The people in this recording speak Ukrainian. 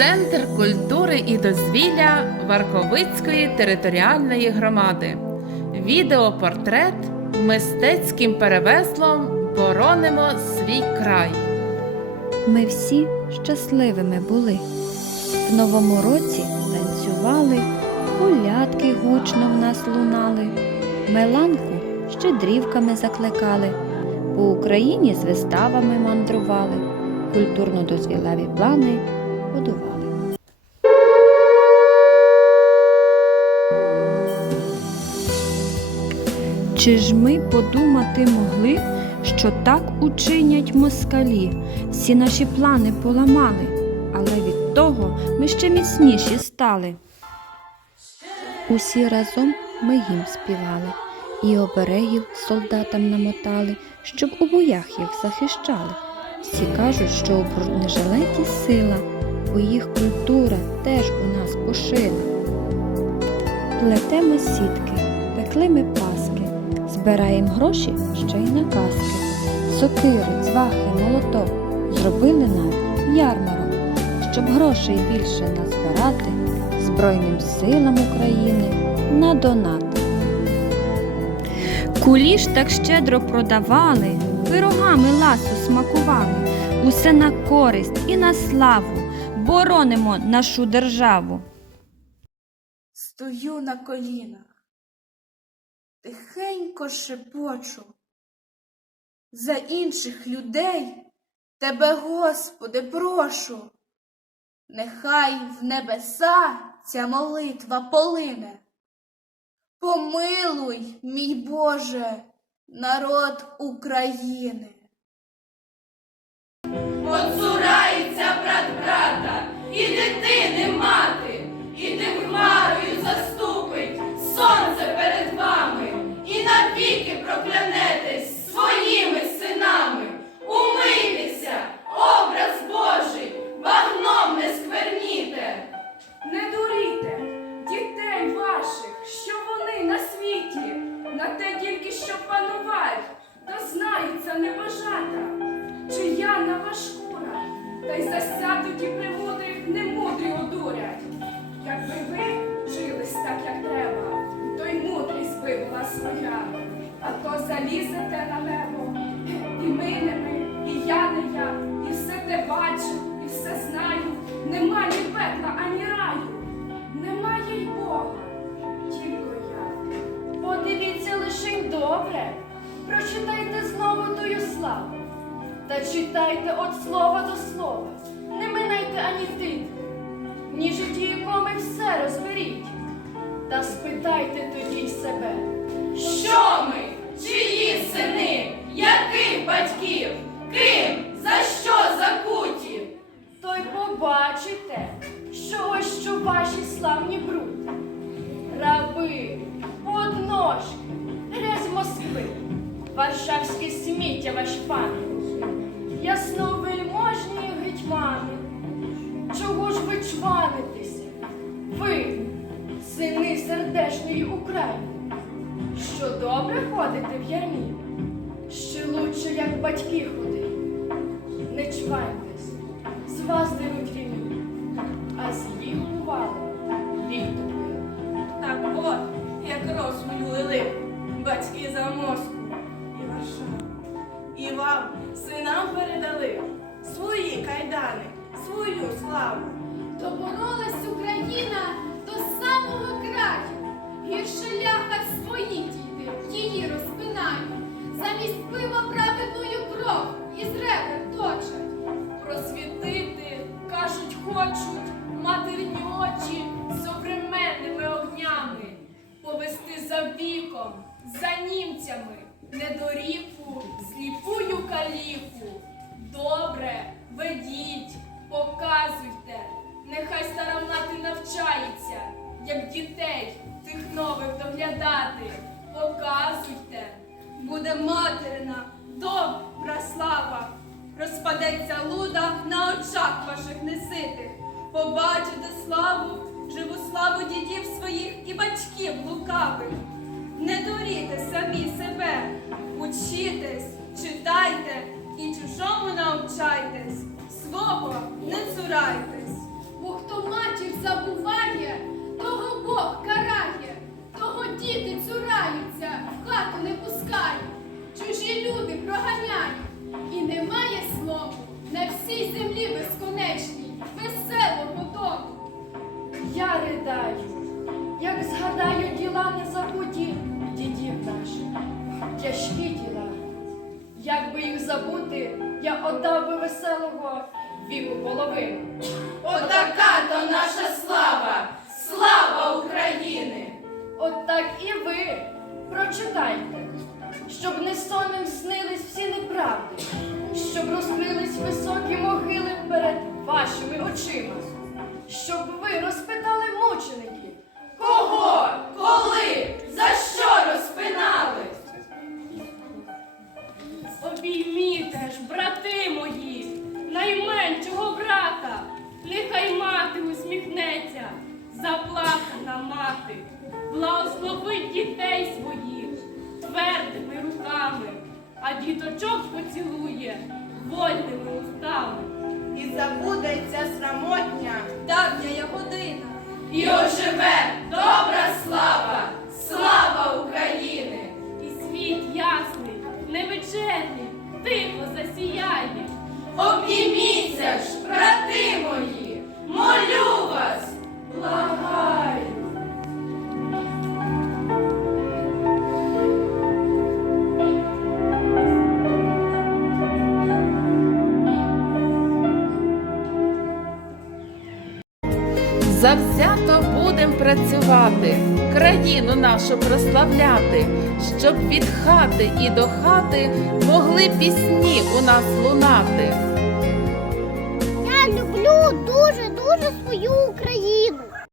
Центр культури і дозвілля Варковицької територіальної громади. Відеопортрет мистецьким перевеслом боронимо свій край. Ми всі щасливими були. В новому році танцювали, колядки гучно в нас лунали, меланку щедрівками закликали, по Україні з виставами мандрували, культурно-дозвілеві плани будували. Чи ж ми подумати могли, що так учинять москалі, всі наші плани поламали, але від того ми ще міцніші стали. Усі разом ми їм співали, і оберегів солдатам намотали, щоб у боях їх захищали. Всі кажуть, що у бронежилеті сила, бо їх культура теж у нас пошила. Плетемо сітки, пекли ми паски, збираємо гроші ще й на каски. Сокири, цвахи, молоток зробили навіть ярмарок, щоб грошей більше назбирати Збройним силам України на донат. Кулі ж так щедро продавали, пирогами ласу смакували, усе на користь і на славу, боронимо нашу державу. Стою на колінах, тихенько шепочу. За інших людей тебе, Господи, прошу. Нехай в небеса ця молитва полине. Помилуй, мій Боже, народ України. Залізете на небо, і ми не ми, і я не я, і все те бачу, і все знаю. Нема ні пекла, ані раю, немає й Бога, тільки я. Подивіться лишень добре, прочитайте знову тую славу. Та читайте от слова до слова, не минайте ані тит, ні житті коми все розберіть. Та спитайте тоді себе, Що сини? Яких батьків? Ким? За що закуті? то й побачите, що ось що ваші славні брути, раби, подножки, грязь Москви, варшавське сміття ваш пан, ясновельможні гетьмани. Чого ж ви чванитеся? Ви, сини сердешної України, що добре ходите в ярмі, ще лучше, як батьки ходили. Не чвайтесь, з вас деруть війну, а з їх бувало літо пили. Так от, як росмою лили батьки за Москву і Варшаву. І вам, синам передали свої кайдани, свою славу. Доборолась Україна Замість пива праведною буде материна, добра слава, розпадеться луда на очах ваших неситих. Побачите славу, живу славу дідів своїх і батьків лукавих. Не дуріте самі себе, учітесь, читайте і чужому навчайтесь, свого не цурайтесь. Бо хто матір забуває, того. Я ридаю, як згадаю діла незабуті дідів наших. Тяжкі діла. Як би їх забути, я отдав би веселого віку половину. Нехай мати усміхнеться, заплакана мати, благословить дітей своїх твердими руками, а діточок поцілує вольними устами. І забудеться срамотня, Давня година. і оживе добра слава! Слава України! І світ ясний, невечерний, тихо засіяє. Обніміться ж, брати! Молю вас! Благаю! Завзято будем працювати, країну нашу прославляти, щоб від хати і до хати могли пісні у нас лунати. Я люблю дуже-дуже свою Україну.